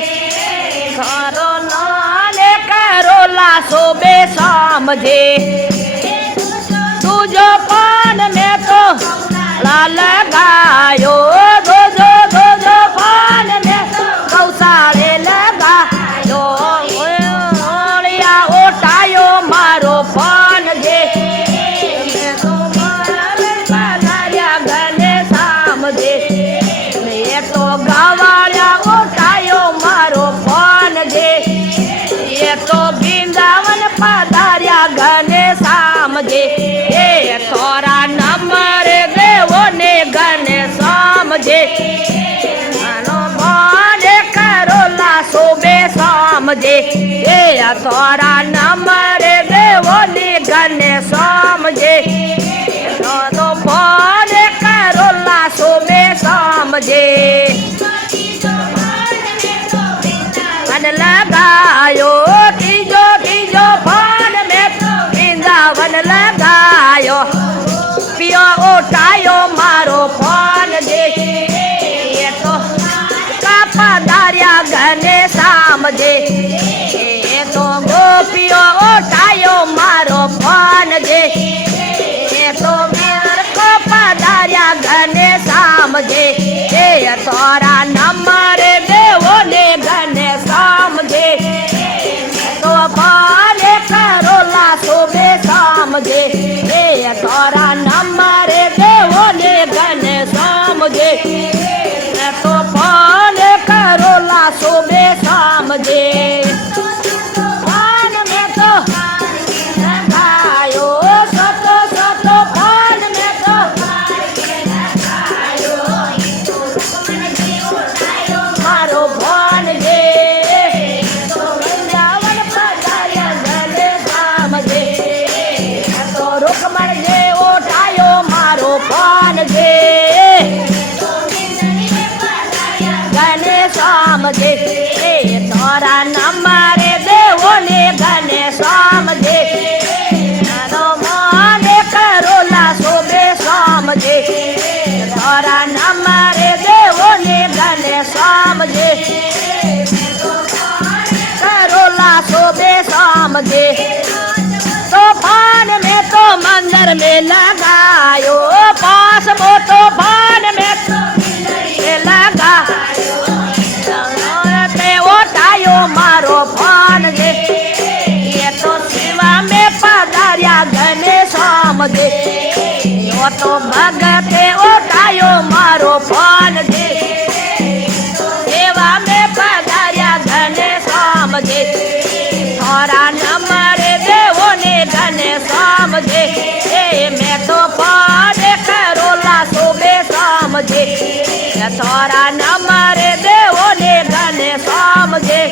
करो नाने करोला सोबे समझे तुझो पान में तो लाल गायो दो पान में गौशाले लगायो ओलिया ओटायो मारो पान जे गने समझे ये तो गवाया ओटायो मारो पान जे ये तो वृंदावन पधारिया गने समझे ये तोरा नंबर देवो ने गने समझे करोला सोबे समझे ये तोरा नंबर देवो ने गने समझे तो फोन करोला सोबे समझे मन लगायो तीजो फोन में वृंदावन लगायो पियो उठायो मारो फोन जे ये तो कापा दारिया गने समझे ये तो गोपियो उठायो मारो फोन जे ये तो मेर को पधारिया गने समझे ये तोरा नंबर देवो ने गने समझे तो पाले करोला सोबे समझे ये तोरा नंबर देवो ने गने समझे तो पाले करोला सोबे समझे पान में तो लगायो सतो पान में तो मारो भान जे तो वृंदावन पधारिया गने समझे तो रुकमण जे उठायो मारो पान जे गने समझे तोरा नंबर देवो ने गने समझे माने करोला सोबे समझे तोरा नंबर देवो ने गने समझे करोला सोबे समझे तो पान में तो मंदिर में लगायो पास वो तो पान में लगा उठायो मारो पान जे ये तो शिवा में पधारिया गने समझे वो तो भगते उठायो मारो पान जे सेवा में पधारिया गने समझे थोड़ा नंबर देवो ने गने समझे मैं तो पान करोला सोबे समझे थोड़ा नंबर देवो ने गने समझे